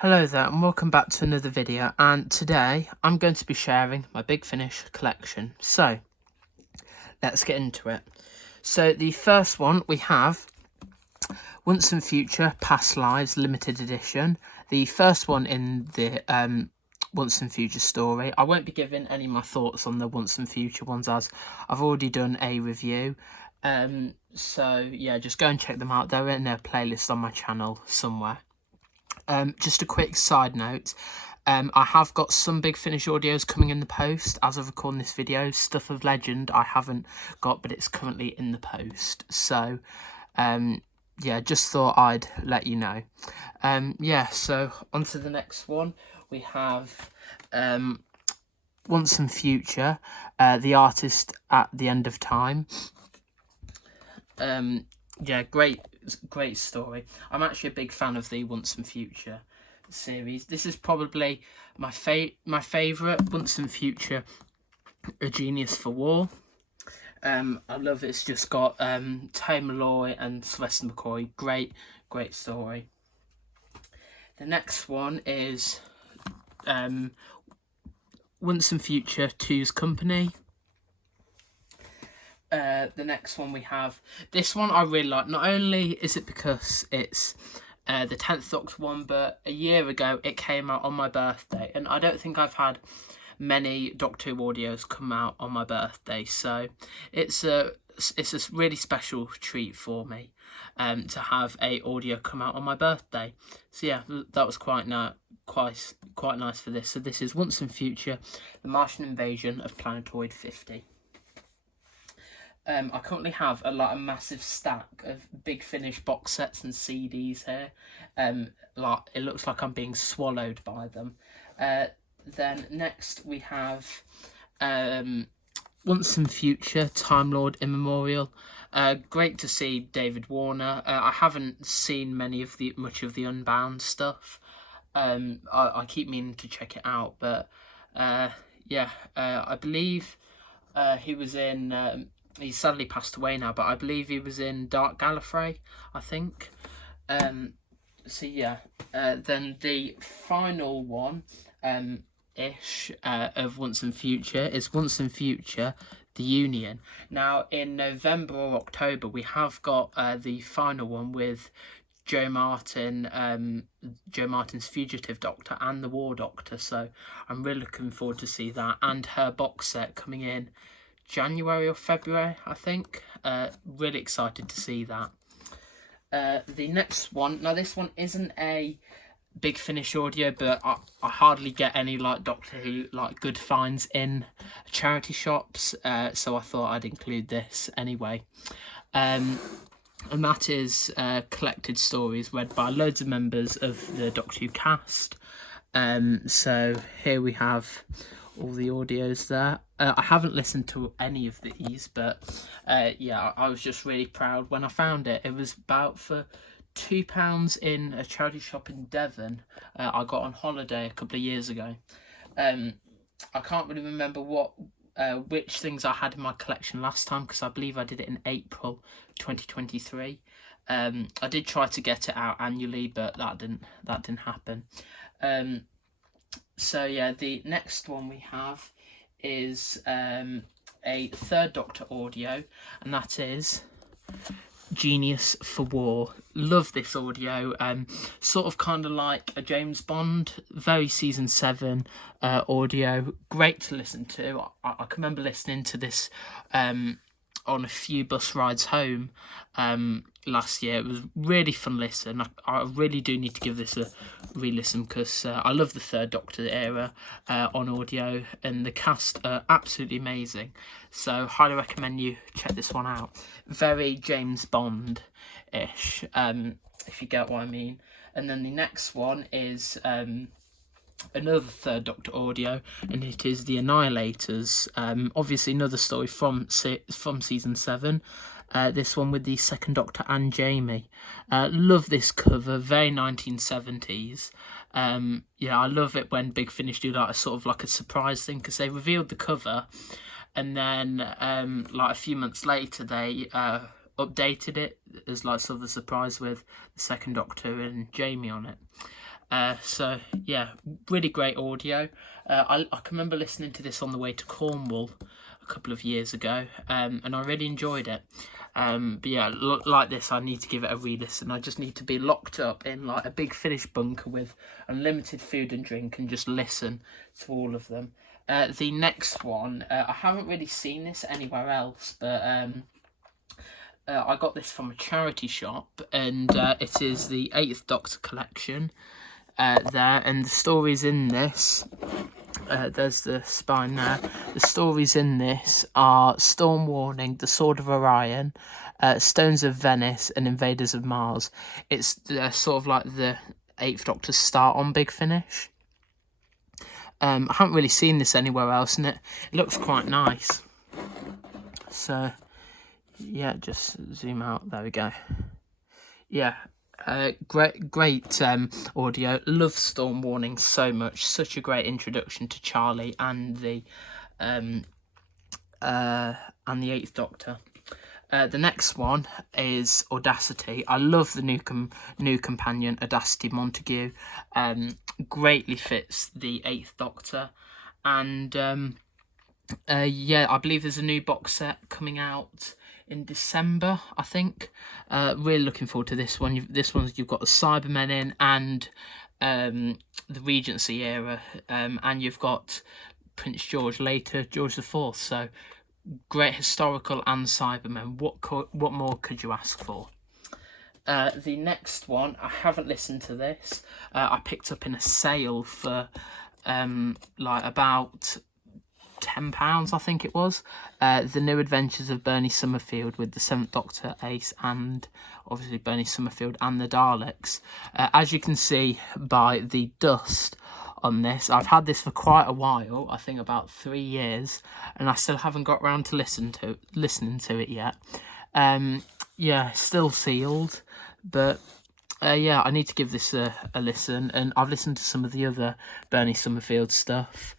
Hello there and welcome back to another video, and today I'm going to be sharing my Big Finish collection. So let's get into it. So the first one we have Once and Future Past Lives limited edition, the first one in the Once and Future story. I won't be giving any of my thoughts on the Once and Future ones as I've already done a review. So yeah, just go and check them out. They're in a playlist on my channel somewhere. Just a quick side note, I have got some Big Finish audios coming in the post as of recording this video. Stuff of Legend I haven't got, but it's currently in the post. So, yeah, just thought I'd let you know. Yeah, so on to the next one. We have Once and Future, The Artist at the End of Time. Yeah, great story. I'm actually a big fan of the Once and Future series. This is probably my favourite Once and Future, A Genius for War. I love it. It's just got Tay Malloy and Sylvester McCoy. Great story. The next one is Once and Future Two's Company. The next one we have, this one I really like. Not only is it because it's the 10th Doctor one, but a year ago it came out on my birthday, and I don't think I've had many Doctor Who audios come out on my birthday, so it's a really special treat for me to have a audio come out on my birthday. So yeah, that was quite nice for this. So this is Once and Future, The Martian Invasion of Planetoid 50. I currently have a massive stack of Big Finish box sets and CDs here. Like it looks like I'm being swallowed by them. Then next we have Once and Future Time Lord Immemorial. Great to see David Warner. I haven't seen much of the Unbound stuff. I keep meaning to check it out, but yeah, I believe he was in. He's sadly passed away now, but I believe he was in Dark Gallifrey, I think. So yeah, then the final one of Once and Future is Once and Future The Union. Now in November or October we have got the final one with Jo Martin's Fugitive Doctor and the War Doctor, so I'm really looking forward to see that, and her box set coming in January or February, I think. Really excited to see that. The next one, now this one isn't a Big Finish audio, but I hardly get any Doctor Who good finds in charity shops, so I thought I'd include this anyway. And that is collected stories read by loads of members of the Doctor Who cast. So here we have all the audios there. I haven't listened to any of these, but yeah, I was just really proud when I found it. It was about for £2 in a charity shop in Devon. I got on holiday a couple of years ago. I can't really remember which things I had in my collection last time, because I believe I did it in April 2023. I did try to get it out annually, but that didn't happen. So yeah, the next one we have is a Third Doctor audio, and that is Genius for War. Love this audio. Sort of kind of like a James Bond, very season 7 audio. Great to listen to. I can remember listening to this on a few bus rides home last year. It was really fun listen. I really do need to give this a re-listen, because I love the Third Doctor era on audio, and the cast are absolutely amazing, so highly recommend you check this one out. Very James Bond-ish, if you get what I mean. And then the next one is another Third Doctor audio, and it is The Annihilators. Obviously another story from season 7. This one with the Second Doctor and Jamie. Love this cover, very 1970s. Yeah, I love it when Big Finish do a sort of a surprise thing, because they revealed the cover, and then a few months later they updated it as sort of the surprise with the Second Doctor and Jamie on it. So yeah, really great audio. I can remember listening to this on the way to Cornwall a couple of years ago, and I really enjoyed it. But yeah, like this, I need to give it a re-listen. I just need to be locked up in like a big Finnish bunker with unlimited food and drink and just listen to all of them. The next one, I haven't really seen this anywhere else, but I got this from a charity shop, and it is the 8th Doctor collection there, and the stories in this, there's the spine there, the stories in this are Storm Warning, The Sword of Orion, Stones of Venice, and Invaders of Mars. It's sort of like the 8th Doctor's start on Big Finish. I haven't really seen this anywhere else, and it looks quite nice. So yeah, just zoom out, there we go. Yeah, great audio. Love Storm Warning so much. Such a great introduction to Charlie and the 8th Doctor. The next one is Audacity. I love the new companion, Audacity Montague. Greatly fits the 8th Doctor, and yeah, I believe there's a new box set coming out in December, I think. Really looking forward to this one. This one, you've got the Cybermen in, and the Regency era, and you've got Prince George later, George IV. So great historical and Cybermen. What more could you ask for? The next one, I haven't listened to this. I picked up in a sale for like about £10, I think it was. The New Adventures of Bernie Summerfield with the 7th Doctor, Ace, and obviously Bernie Summerfield and the Daleks. As you can see by the dust on this, I've had this for quite a while, I think about 3 years, and I still haven't got around to listening to it yet. Yeah, still sealed, but yeah, I need to give this a listen, and I've listened to some of the other Bernie Summerfield stuff,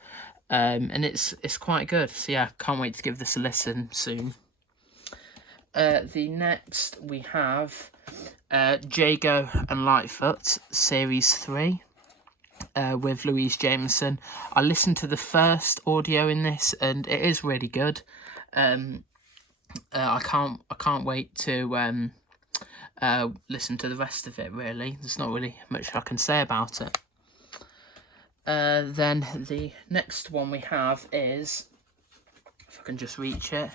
and it's quite good. So yeah, can't wait to give this a listen soon. The next we have Jago and Lightfoot Series 3 with Louise Jameson. I listened to the first audio in this, and it is really good. I can't wait to listen to the rest of it, really. There's not really much I can say about it. Then the next one we have is, if I can just reach it,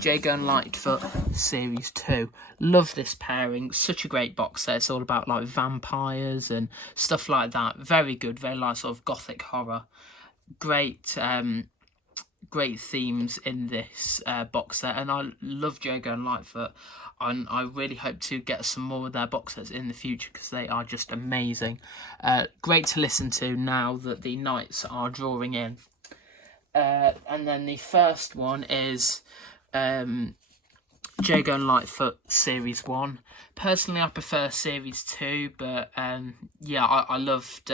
Jago and Lightfoot Series 2. Love this pairing. Such a great box set. It's all about like vampires and stuff like that. Very good. Very like sort of gothic horror. Great great themes in this box set, and I love Jago and Lightfoot, and I really hope to get some more of their box sets in the future because they are just amazing. Great to listen to now that the nights are drawing in. And then the first one is Jago and Lightfoot Series 1. Personally, I prefer Series 2, but yeah, I loved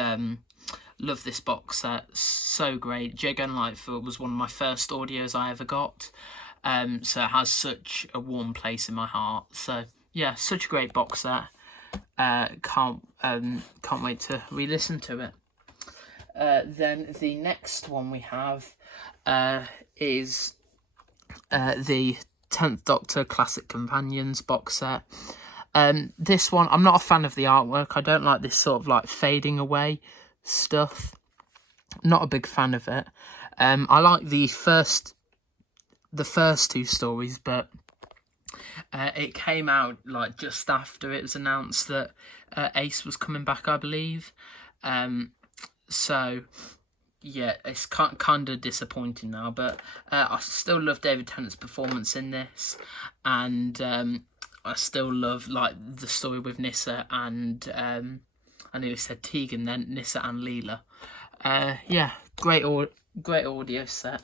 love this box set. So great. Jago and Lightfoot was one of my first audios I ever got, so it has such a warm place in my heart. So yeah, such a great box set. Can't wait to re-listen to it. Then the next one we have is the 10th Doctor Classic Companions box set. This one, I'm not a fan of the artwork. I don't like this sort of like fading away stuff. Not a big fan of it. I like the first two stories, but it came out like just after it was announced that Ace was coming back, I believe. So yeah, it's kind of disappointing now, but I still love David Tennant's performance in this, and I still love like the story with Nyssa and I nearly said Tegan then, Nyssa and Leela. Yeah, great audio set.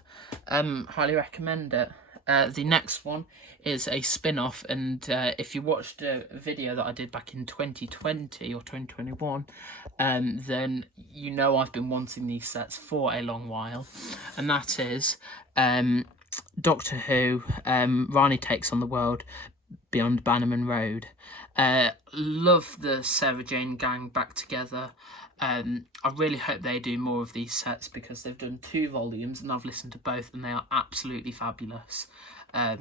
Highly recommend it. The next one is a spin-off, and if you watched a video that I did back in 2020 or 2021, then you know I've been wanting these sets for a long while, and that is Doctor Who, Rani Takes on the World Beyond Bannerman Road. Love the Sarah Jane gang back together. I really hope they do more of these sets because they've done 2 volumes and I've listened to both and they are absolutely fabulous. I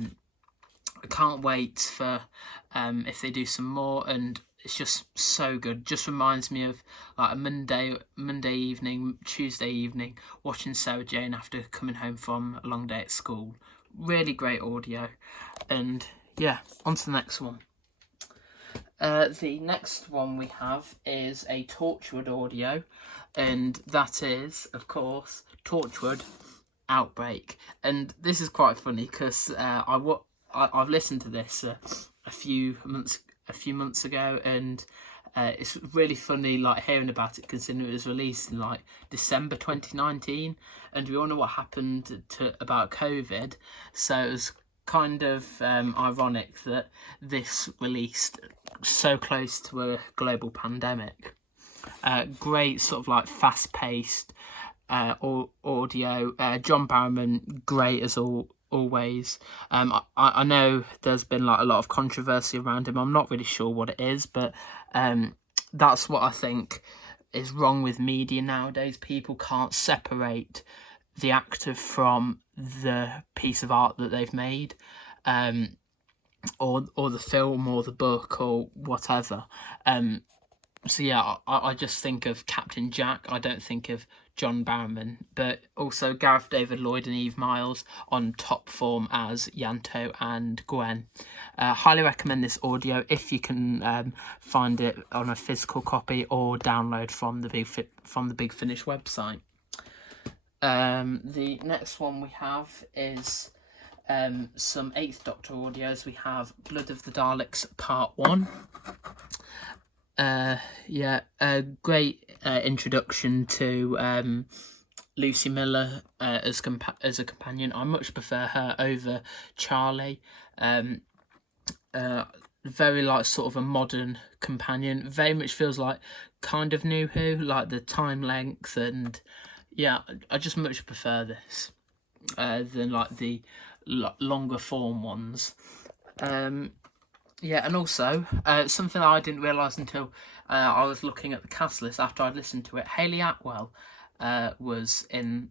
can't wait for if they do some more, and it's just so good. Just reminds me of like a Monday evening, Tuesday evening, watching Sarah Jane after coming home from a long day at school. Really great audio. And yeah, on to the next one. The next one we have is a Torchwood audio, and that is, of course, Torchwood Outbreak. And this is quite funny because I've listened to this a few months ago, and it's really funny like hearing about it considering it was released in like December 2019, and we all know what happened about COVID, so it was kind of ironic that this released so close to a global pandemic. Great sort of like fast-paced audio. John Barrowman, great as always. I know there's been like a lot of controversy around him. I'm not really sure what it is, but that's what I think is wrong with media nowadays. People can't separate the actor from the piece of art that they've made, or the film or the book or whatever. So yeah, I just think of Captain Jack. I don't think of John Barrowman, but also Gareth David Lloyd and Eve Miles on top form as Yanto and Gwen. Highly recommend this audio if you can find it on a physical copy or download from the Big Finish website. The next one we have is some 8th Doctor audios. We have Blood of the Daleks Part 1. A great introduction to Lucy Miller as a companion. I much prefer her over Charlie. Very like sort of a modern companion. Very much feels like kind of New Who, like the time length, and yeah, I just much prefer this than like the longer form ones. Yeah, and also something I didn't realise until I was looking at the cast list after I'd listened to it. Hayley Atwell was in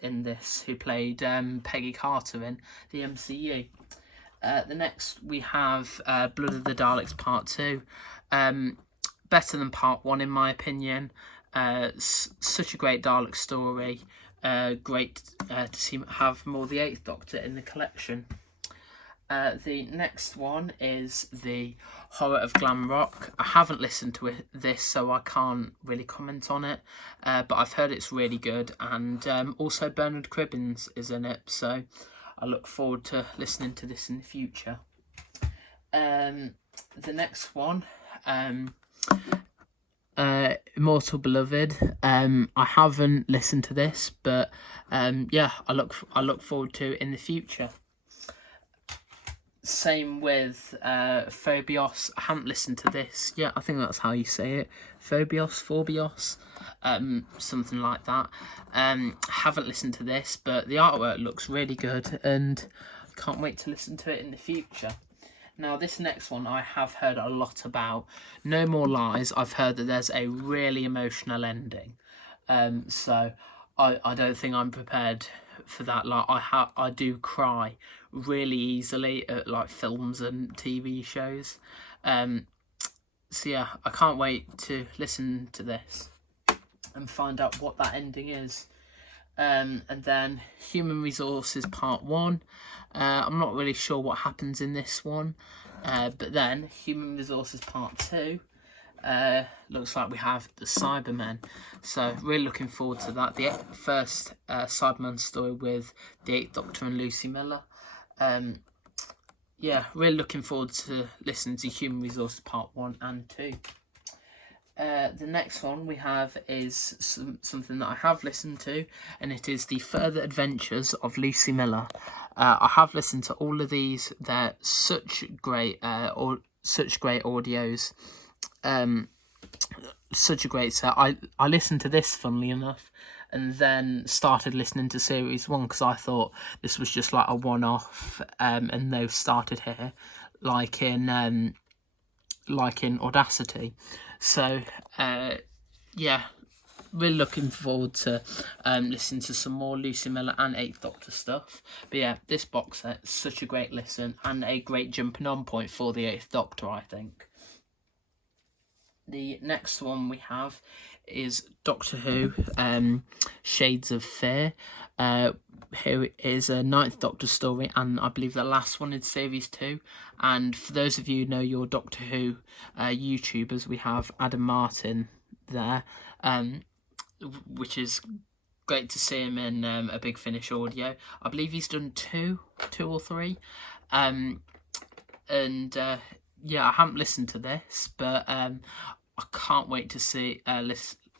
this, who played Peggy Carter in the MCU. The next we have Blood of the Daleks Part 2. Better than Part 1 in my opinion. Such a great Dalek story. Great to have more of the 8th Doctor in the collection. The next one is the Horror of Glam Rock. I haven't listened to this, so I can't really comment on it, but I've heard it's really good, and also Bernard Cribbins is in it, so I look forward to listening to this in the future. The next one, Immortal Beloved. I haven't listened to this, but yeah, I look forward to it in the future. Same with Phobios. I haven't listened to this. Yeah, I think that's how you say it. Phobios, something like that. Haven't listened to this, but the artwork looks really good, and can't wait to listen to it in the future. Now, this next one I have heard a lot about. No More Lies. I've heard that there's a really emotional ending. So I don't think I'm prepared for that. Like I do cry really easily at like films and TV shows. So yeah, I can't wait to listen to this and find out what that ending is. And then Human Resources Part 1. I'm not really sure what happens in this one. But then Human Resources Part 2. Looks like we have the Cybermen. So really looking forward to that. The first Cyberman story with the 8th Doctor and Lucy Miller. Yeah, really looking forward to listening to Human Resources Part 1 and 2. The next one we have is something that I have listened to, and it is The Further Adventures of Lucy Miller. I have listened to all of these. They're such great audios. Such a great set. I listened to this, funnily enough, and then started listening to Series 1 because I thought this was just like a one-off, and they've started here, like in like in Audacity. So yeah, really looking forward to listening to some more Lucy Miller and Eighth Doctor stuff. But yeah, this box set's such a great listen and a great jumping on point for the Eighth Doctor, I think. The next one we have is Doctor Who, Shades of Fear, who is a Ninth Doctor story, and I believe the last one in Series 2. And for those of you who know your Doctor Who YouTubers, we have Adam Martin there, which is great to see him in a Big Finish audio. I believe he's done two or three. Yeah, I haven't listened to this, but I can't wait to see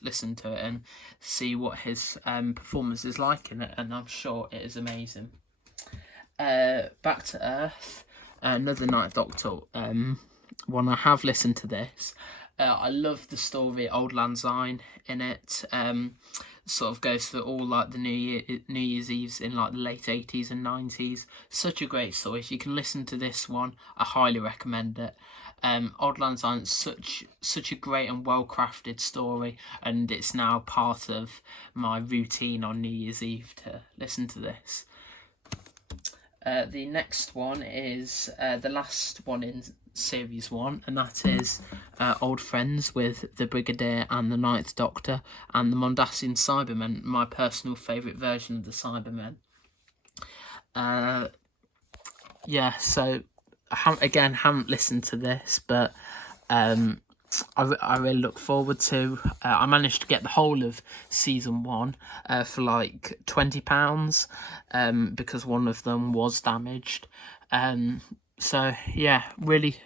listen to it and see what his performance is like in it, and I'm sure it is amazing. Back to Earth, another Ninth Doctor one. I have listened to this. I love the story Old Lang Syne in it. Sort of goes through all like the New Year's Eves in like the late 80s and 90s. Such a great story. If you can listen to this one, I highly recommend it. Old Lang Syne is such a great and well crafted story, and it's now part of my routine on New Year's Eve to listen to this. The next one is the last one in Series 1, and that is Old Friends with the Brigadier and the Ninth Doctor and the Mondasian Cybermen, my personal favourite version of the Cybermen. Yeah, so I haven't listened to this, but I really look forward to. I managed to get the whole of season 1 for like £20 because one of them was damaged. So yeah, really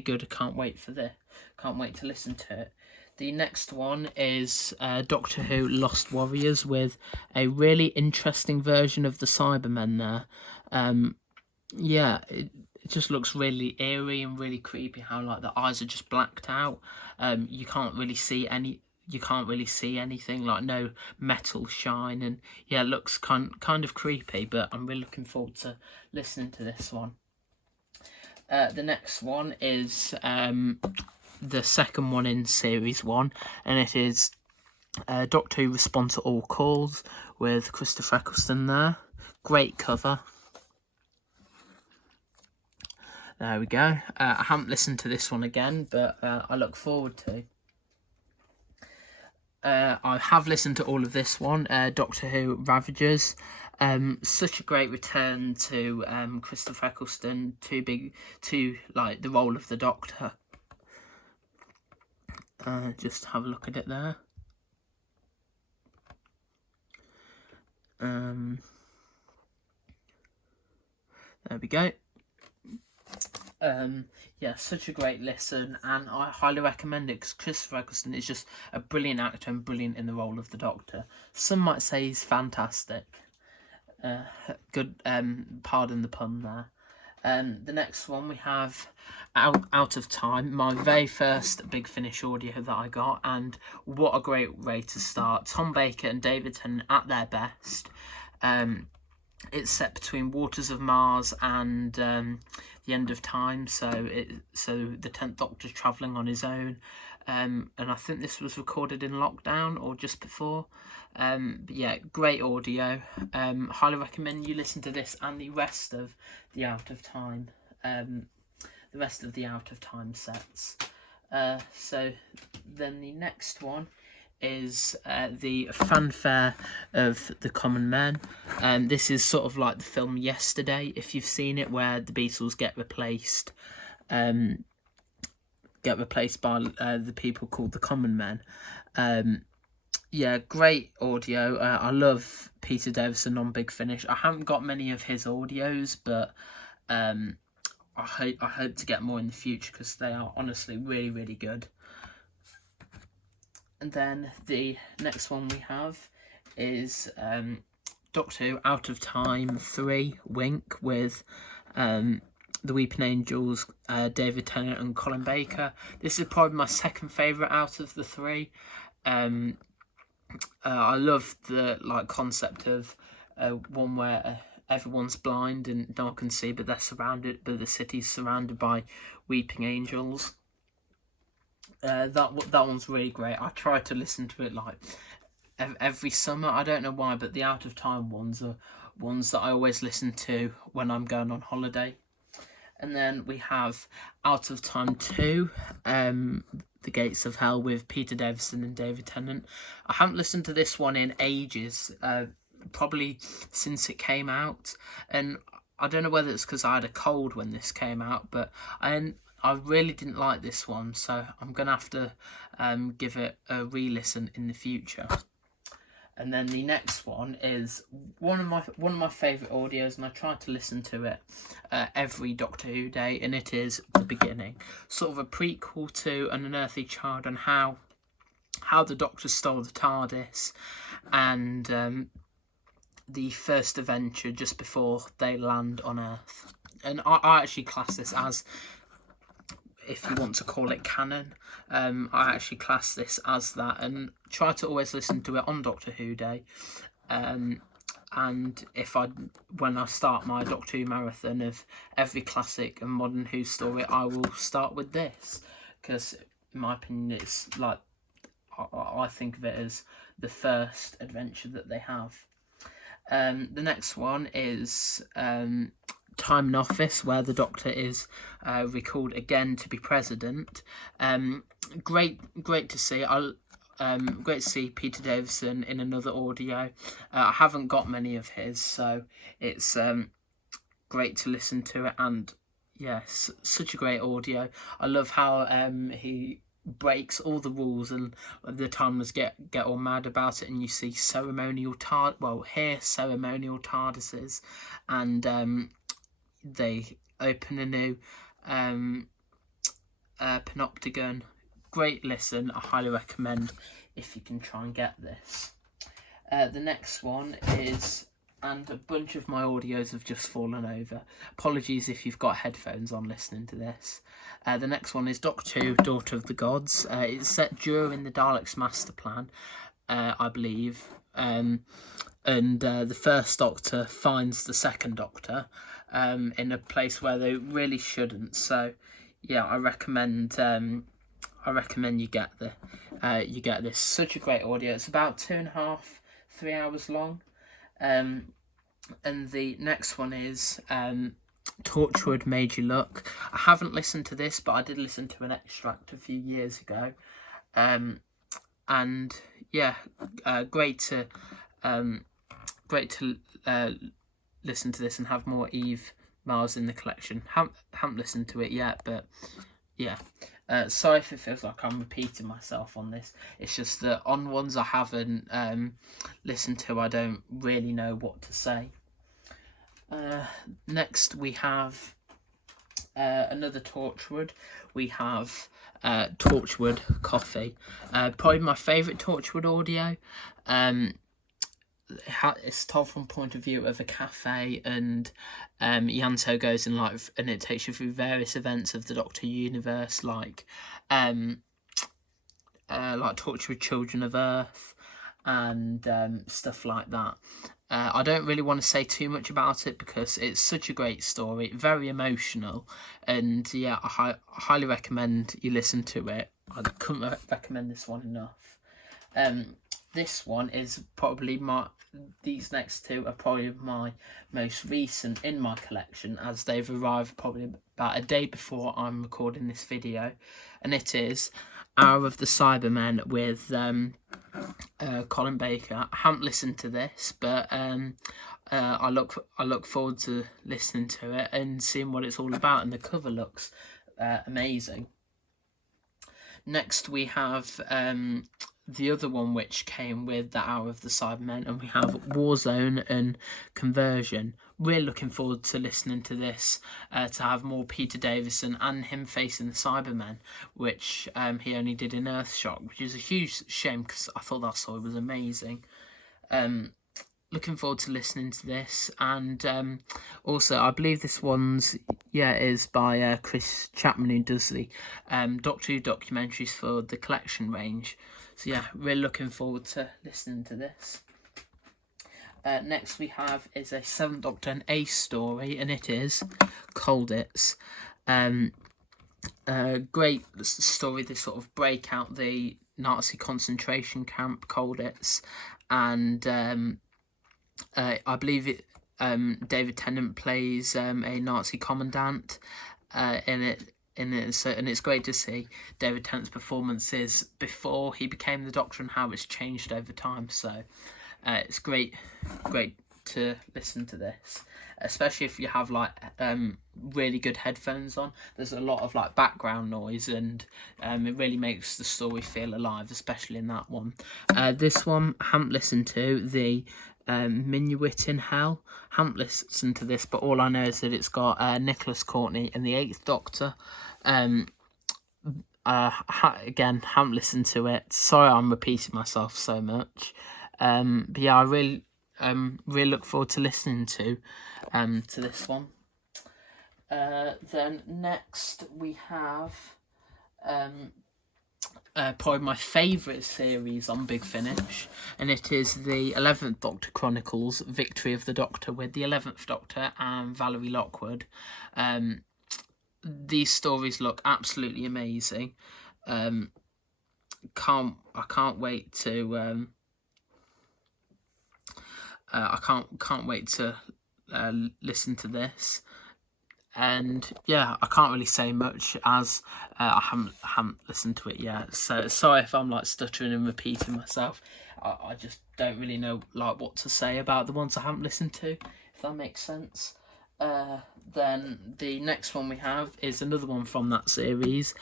good. I can't wait to listen to it. The next one is Doctor Who Lost Warriors with a really interesting version of the Cybermen there. Yeah, it just looks really eerie and really creepy how like the eyes are just blacked out. You can't really see anything, like no metal shine, and yeah, it looks kind of creepy, but I'm really looking forward to listening to this one. The next one is the second one in Series 1, and it is Doctor Who Respond to All Calls with Christopher Eccleston there. Great cover. There we go. I haven't listened to this one again, but I look forward to. I have listened to all of this one, Doctor Who Ravagers. Such a great return to Christopher Eccleston to like the role of the Doctor. Just have a look at it there. There we go. Yeah, such a great listen, and I highly recommend it because Christopher Eccleston is just a brilliant actor and brilliant in the role of the Doctor. Some might say he's fantastic. Good, pardon the pun there. The next one we have Out of Time, my very first Big Finish audio that I got, and what a great way to start. Tom Baker and David Tennant at their best. It's set between Waters of Mars and the End of Time, so the 10th Doctor's travelling on his own, and I think this was recorded in lockdown or just before. But yeah, great audio. Highly recommend you listen to this and the rest of the Out of Time, sets. So then the next one is the Fanfare of the Common Men. This is sort of like the film Yesterday, if you've seen it, where the Beatles get replaced by the people called the Common Men. Yeah, great audio. I love Peter Davison on Big Finish. I haven't got many of his audios, but I hope to get more in the future because they are honestly really good. And then the next one we have is Doctor Who Out of Time 3 Wink with the Weeping Angels, David Tennant and Colin Baker. This is probably my second favourite out of the three. I love the concept of one where everyone's blind and no one can see, but the city's surrounded by weeping angels. that one's really great. I try to listen to it like every summer. I don't know why, but the Out of Time ones are ones that I always listen to when I'm going on holiday. And then we have Out of Time 2, The Gates of Hell, with Peter Davison and David Tennant. I haven't listened to this one in ages, probably since it came out. And I don't know whether it's because I had a cold when this came out, but I really didn't like this one, so I'm going to have to give it a re-listen in the future. And then the next one is one of my favourite audios, and I try to listen to it every Doctor Who day, and it is The Beginning, sort of a prequel to An Unearthly Child, and how the Doctor stole the TARDIS, and the first adventure just before they land on Earth. And I actually class this as, if you want to call it canon, I actually class this as that, and try to always listen to it on Doctor Who Day. And when I start my Doctor Who marathon of every classic and modern Who story, I will start with this, because in my opinion, it's like, I think of it as the first adventure that they have. The next one is Time and Office, where the Doctor is recalled again to be president. Great to see. Great to see Peter Davison in another audio. I haven't got many of his, so it's great to listen to it. And yes, such a great audio. I love how he breaks all the rules, and the Timers get all mad about it, and you see ceremonial TARDISes, and they open a new panopticon. Great listen. I highly recommend if you can try and get this. The next one is, and a bunch of my audios have just fallen over. Apologies if you've got headphones on listening to this. The next one is Doctor Who, Daughter of the Gods. It's set during the Daleks' master plan, I believe. And the first Doctor finds the second Doctor in a place where they really shouldn't. So yeah, I recommend you get this. Such a great audio. It's about 2.5, 3 hours long. And the next one is Torchwood Made You Look. I haven't listened to this, but I did listen to an extract a few years ago. And yeah, great to listen to this and have more Eve Miles in the collection. Haven't listened to it yet, but yeah. Sorry if it feels like I'm repeating myself on this. It's just that on ones I haven't listened to, I don't really know what to say. Next we have another Torchwood. We have Torchwood Coffee. Probably my favourite Torchwood audio. It's told from point of view of a cafe, and Ianto goes in life, and it takes you through various events of the Doctor universe, like Torchwood Children of Earth and stuff like that. I don't really want to say too much about it because it's such a great story, very emotional, and yeah, I highly recommend you listen to it. I couldn't recommend this one enough. This one is probably these next two are probably my most recent in my collection, as they've arrived probably about a day before I'm recording this video, and it is Hour of the Cybermen with Colin Baker. I haven't listened to this, but I look forward to listening to it and seeing what it's all about, and the cover looks amazing. Next we have the other one which came with the Hour of the Cybermen, and we have Warzone and Conversion. Really looking forward to listening to this, to have more Peter Davison and him facing the Cybermen, which he only did in Earthshock, which is a huge shame because I thought that story was amazing. Looking forward to listening to this, and also I believe this one's is by Chris Chapman, who does the Doctor Who documentaries for the collection range. So yeah, really looking forward to listening to this. Next we have is a Seventh Doctor and Ace story, and it is Colditz. Great story. They sort of break out the Nazi concentration camp Colditz, and I believe it. David Tennant plays a Nazi commandant in it. And it's great to see David Tennant's performances before he became the Doctor and how it's changed over time. So it's great to listen to this, especially if you have like really good headphones on. There's a lot of like background noise, and it really makes the story feel alive, especially in that one. This one I haven't listened to, the Minuet in Hell. Haven't listened to this, but all I know is that it's got Nicholas Courtney and the Eighth Doctor. Again, haven't listened to it. Sorry, I'm repeating myself so much. But yeah, I really look forward to listening to this one. Then next we have probably my favourite series on Big Finish, and it is the 11th Doctor Chronicles, Victory of the Doctor, with the 11th Doctor and Valerie Lockwood. These stories look absolutely amazing. I can't wait to can't wait to listen to this. And yeah, I can't really say much as I haven't listened to it yet. So sorry if I'm like stuttering and repeating myself. I just don't really know like what to say about the ones I haven't listened to, if that makes sense. Then the next one we have is another one from that series,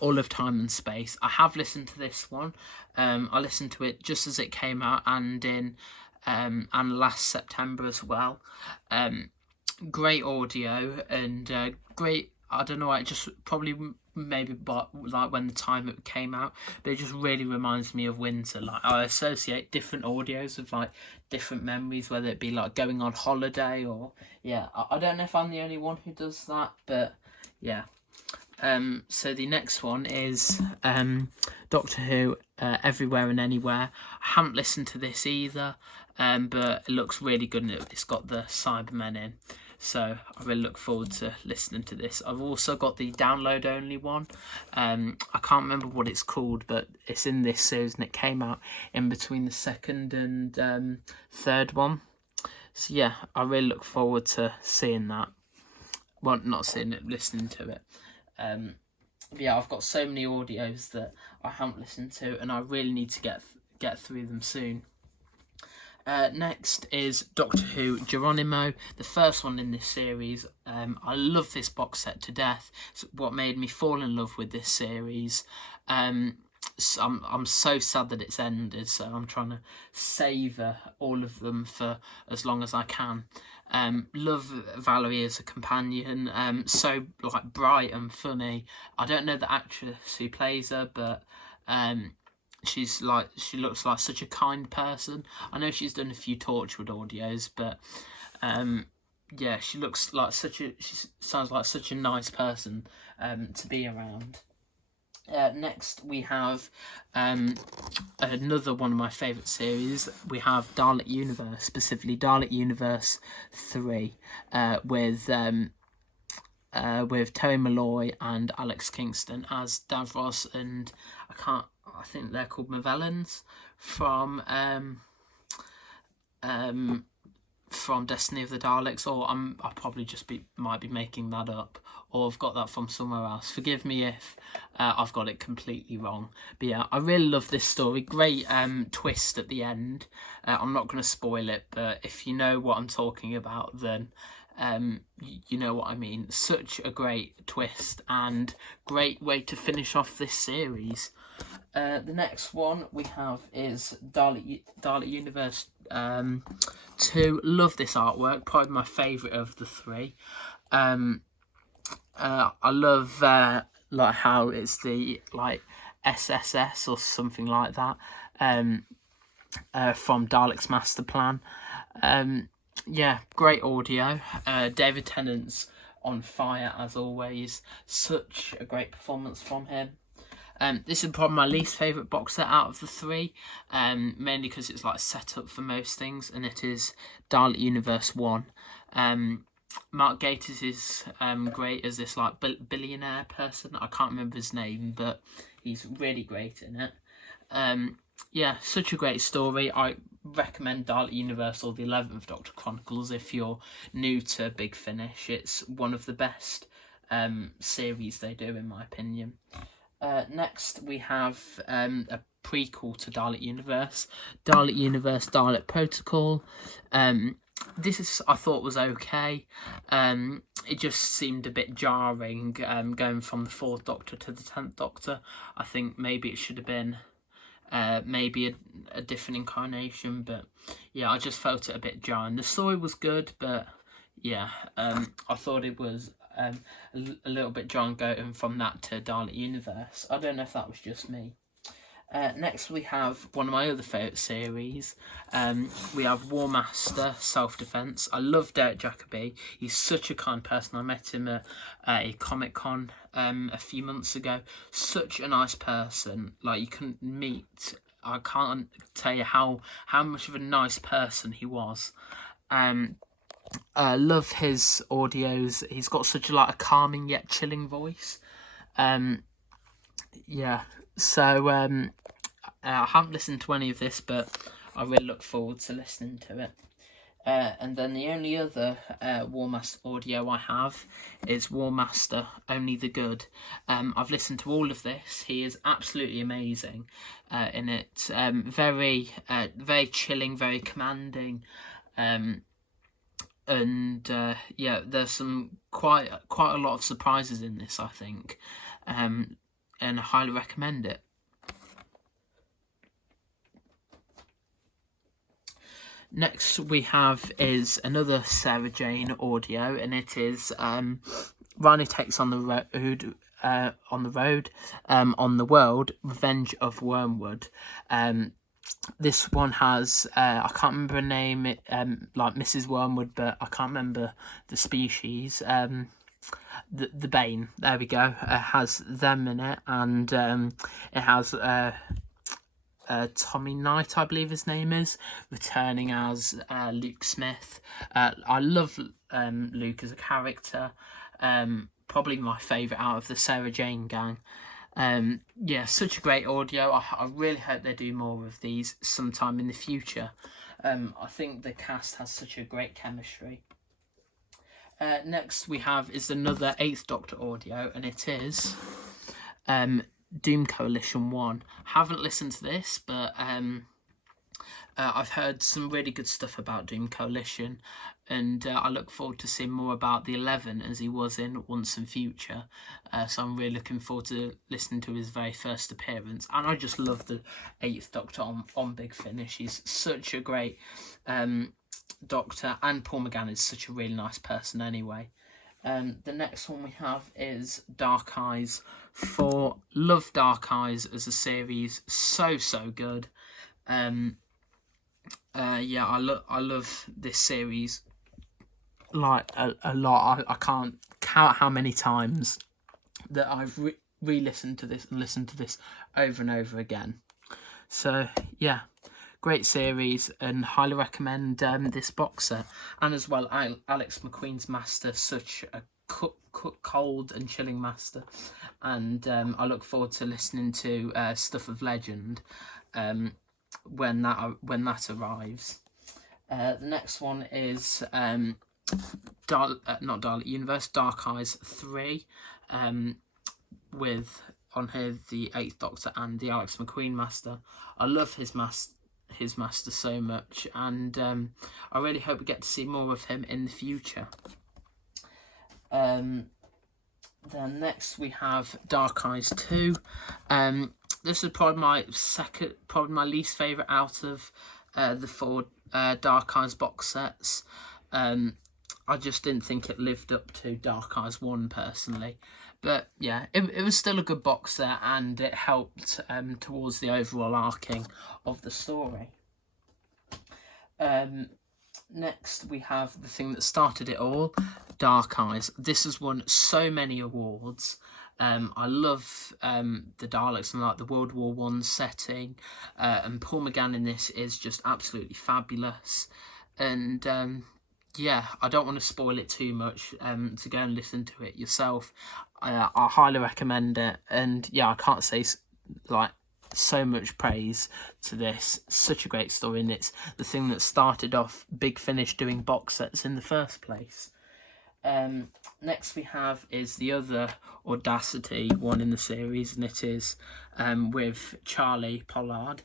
All of Time and Space. I have listened to this one. I listened to it just as it came out and in and last September as well. Great audio and great. I don't know. It just probably maybe but like when the time it came out, but it just really reminds me of winter. Like I associate different audios with like different memories, whether it be like going on holiday or yeah. I don't know if I'm the only one who does that, but yeah. So the next one is Doctor Who, Everywhere and Anywhere. I haven't listened to this either, but it looks really good and it's got the Cybermen in. So I really look forward to listening to this. I've also got the download only one. I can't remember what it's called, but it's in this series and it came out in between the second and third one. So yeah, I really look forward to seeing that. Well, not seeing it, listening to it. Yeah, I've got so many audios that I haven't listened to, and I really need to get through them soon. Next is Doctor Who Geronimo, the first one in this series. I love this box set to death. It's what made me fall in love with this series. So I'm so sad that it's ended, so I'm trying to savour all of them for as long as I can. Love Valerie as a companion. So like bright and funny. I don't know the actress who plays her, but she looks like such a kind person. I know she's done a few Torchwood audios, but yeah, she sounds like such a nice person to be around. Next we have another one of my favourite series. We have Dalek Universe, specifically Dalek Universe 3, with Terry Malloy and Alex Kingston as Davros and I think they're called Movellans from Destiny of the Daleks, or I probably just might be making that up, or I've got that from somewhere else. Forgive me if I've got it completely wrong. But yeah, I really love this story. Great twist at the end. I'm not going to spoil it, but if you know what I'm talking about, then you know what I mean. Such a great twist and great way to finish off this series. The next one we have is Dalek Universe 2. Love this artwork, probably my favourite of the three. I love like how it's the like SSS or something like that from Dalek's Master Plan. Yeah, great audio. David Tennant's on fire as always. Such a great performance from him. This is probably my least favourite box set out of the three, mainly because it's like set up for most things, and it is Dalek Universe 1. Mark Gatiss is great as this like billionaire person. I can't remember his name, but he's really great in it. Yeah, such a great story. I recommend Dalek Universe or the 11th Doctor Chronicles if you're new to Big Finish. It's one of the best series they do, in my opinion. Next, we have a prequel to Dalek Universe, Dalek Protocol. This I thought was okay. It just seemed a bit jarring going from the 4th Doctor to the 10th Doctor. I think maybe it should have been maybe a different incarnation, but yeah, I just felt it a bit jarring. The story was good, but yeah, I thought it was a little bit jarring going from that to Dalek Universe. I don't know if that was just me. Next, we have one of my other favourite series. We have War Master Self-Defense. I love Derek Jacobi. He's such a kind person. I met him at a Comic-Con a few months ago. Such a nice person. Like, you couldn't meet. I can't tell you how much of a nice person he was. Love his audios. He's got such a calming yet chilling voice. Yeah. So I haven't listened to any of this, but I really look forward to listening to it. And then the only other War Master audio I have is War Master Only the Good. I've listened to all of this. He is absolutely amazing in it. Very chilling, very commanding. And yeah, there's some quite a lot of surprises in this, I think. And I highly recommend it. Next we have is another Sarah Jane audio, and it is Rhino Takes on the World, Revenge of Wormwood. This one has I can't remember her name, like Mrs. Wormwood, but I can't remember the species. The Bane, there we go. Has them in it, and it has Tommy Knight, I believe his name is, returning as Luke Smith. I love Luke as a character. Probably my favourite out of the Sarah Jane gang. Yeah, such a great audio. I really hope they do more of these sometime in the future. I think the cast has such a great chemistry. Next we have is another 8th Doctor audio, and it is Doom Coalition 1. Haven't listened to this, but I've heard some really good stuff about Doom Coalition, and I look forward to seeing more about the 11 as he was in Once and Future. So I'm really looking forward to listening to his very first appearance. And I just love the 8th Doctor on Big Finish. He's such a great Doctor, and Paul McGann is such a really nice person anyway. The next one we have is Dark Eyes 4. Love Dark Eyes as a series, so good. Yeah, I love this series like a lot. I can't count how many times that I've re-listened to this and listened to this over and over again. So yeah, great series, and highly recommend this box set. And as well, Alex McQueen's Master, such a cold and chilling master. And I look forward to listening to Stuff of Legend when that arrives. The next one is not Dalek Universe, Dark Eyes 3, with on here the 8th Doctor and the Alex McQueen Master. I love his master so much, and I really hope we get to see more of him in the future. Then next we have Dark Eyes 2. This is probably my least favourite out of the 4 Dark Eyes box sets. I just didn't think it lived up to Dark Eyes 1 personally. But yeah, it was still a good box set, and it helped towards the overall arcing of the story. Next we have the thing that started it all, Dark Eyes. This has won so many awards. I love the Daleks and like the World War I setting, and Paul McGann in this is just absolutely fabulous. And yeah, I don't want to spoil it too much. To go and listen to it yourself, I highly recommend it. And yeah, I can't say like so much praise to this. Such a great story, and it's the thing that started off Big Finish doing box sets in the first place. Next we have is the other Audacity one in the series, and it is with Charlie Pollard.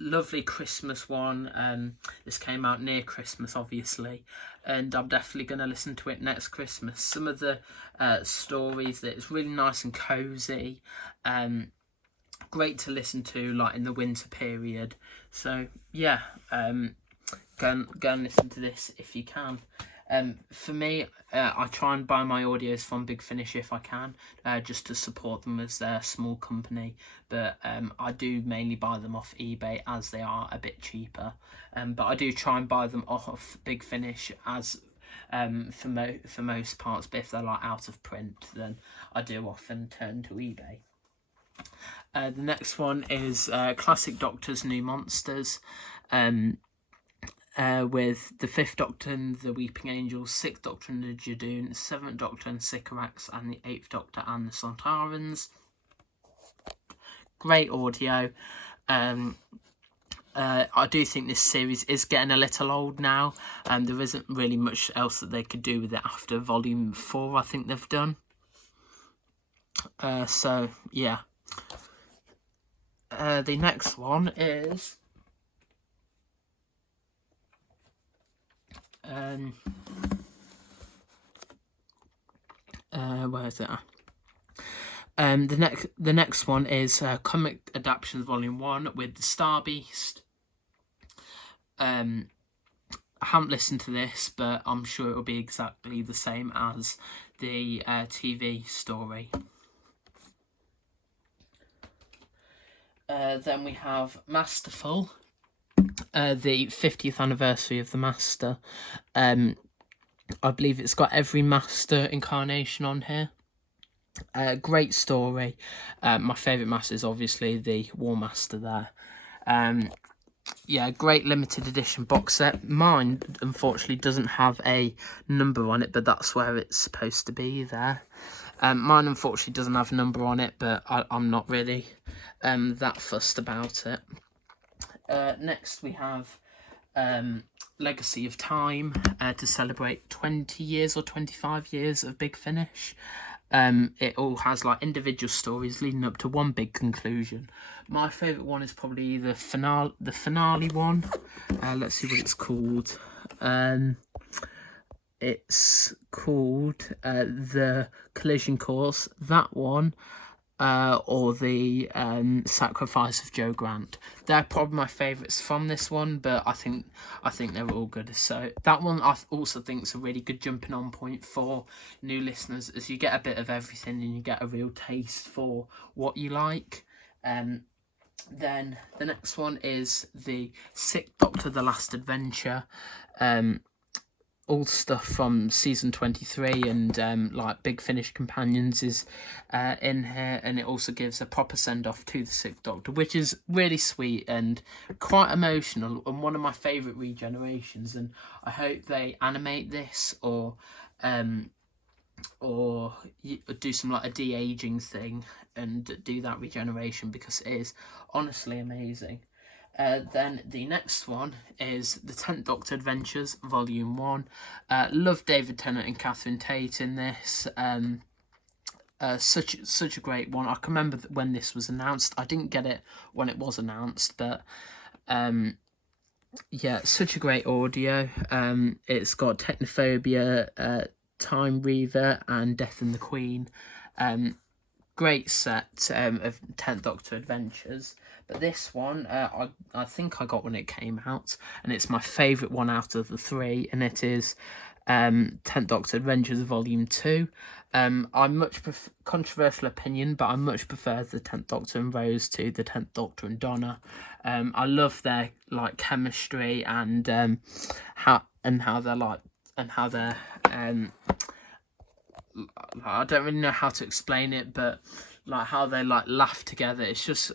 Lovely Christmas one. This came out near Christmas, obviously, and I'm definitely going to listen to it next Christmas. Some of the stories, that it's really nice and cozy, great to listen to like in the winter period. So yeah, go and listen to this if you can. For me, I try and buy my audios from Big Finish if I can, just to support them as they're a small company. But I do mainly buy them off eBay as they are a bit cheaper. But I do try and buy them off Big Finish as for most parts. But if they're like out of print, then I do often turn to eBay. The next one is Classic Doctor's New Monsters. With the 5th Doctor and the Weeping Angels, 6th Doctor and the Judoon, 7th Doctor and Sycorax, and the 8th Doctor and the Sontarans. Great audio. I do think this series is getting a little old now, and there isn't really much else that they could do with it after Volume 4, I think they've done. So, yeah. The next one is... where is it? The next one is Comic Adaptations Volume 1 with the Star Beast. I haven't listened to this, but I'm sure it'll be exactly the same as the TV story. Then we have Masterful, the 50th anniversary of the Master. I believe it's got every Master incarnation on here. Great story. My favourite Master is obviously the War Master there. Yeah, great limited edition box set. Mine, unfortunately, doesn't have a number on it, but that's where it's supposed to be there. Mine, unfortunately, doesn't have a number on it, but I'm not really that fussed about it. Next, we have Legacy of Time to celebrate 20 years or 25 years of Big Finish. It all has like individual stories leading up to one big conclusion. My favourite one is probably the finale one. Let's see what it's called. It's called The Collision Course. That one. Or the Sacrifice of Joe Grant. They're probably my favourites from this one, but I think they're all good. So that one I also think is a really good jumping on point for new listeners, as you get a bit of everything and you get a real taste for what you like. Then the next one is the 6th Doctor, The Last Adventure. All stuff from season 23 and like Big Finish Companions is in here, and it also gives a proper send-off to the 6th Doctor, which is really sweet and quite emotional, and one of my favourite regenerations. And I hope they animate this or do some like a de-aging thing and do that regeneration, because it is honestly amazing. Then the next one is the 10th Doctor Adventures Volume 1. Love David Tennant and Catherine Tate in this. Such a great one. I can remember when this was announced. I didn't get it when it was announced, but yeah, such a great audio. It's got Technophobia, Time Reaver, and Death and the Queen. Great set of 10th Doctor Adventures. But this one, I think I got when it came out, and it's my favourite one out of the 3, and it is 10th Doctor Adventures Volume 2. I much controversial opinion, but I much prefer the 10th Doctor and Rose to the 10th Doctor and Donna. I love their like chemistry and how they're like, and how they're I don't really know how to explain it, but like how they like laugh together. It's just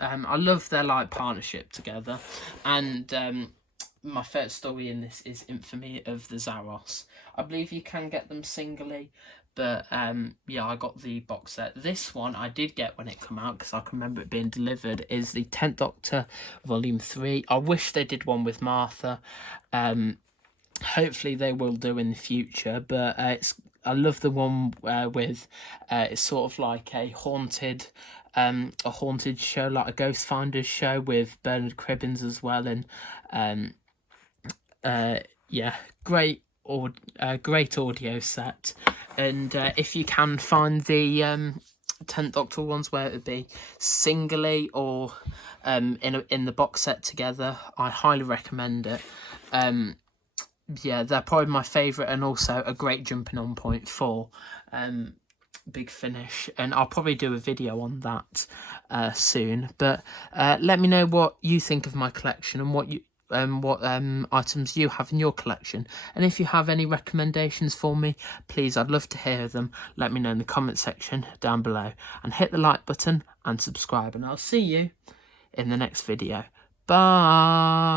I love their like partnership together, and my first story in this is Infamy of the Zaros. I believe you can get them singly, but yeah, I got the box set. This one I did get when it came out, because I can remember it being delivered, is the 10th Doctor Volume 3. I wish they did one with Martha. Hopefully they will do in the future, but I love the one with it's sort of like a haunted show, like a Ghost Finders show with Bernard Cribbins as well, and yeah, great audio set. And if you can find the 10th Doctor ones where it would be singly or in the box set together, I highly recommend it. Yeah, they're probably my favourite, and also a great jumping on point for Big Finish, and I'll probably do a video on that soon. But let me know what you think of my collection, and what items you have in your collection, and if you have any recommendations for me, please, I'd love to hear them. Let me know in the comment section down below, and hit the like button and subscribe, and I'll see you in the next video. Bye.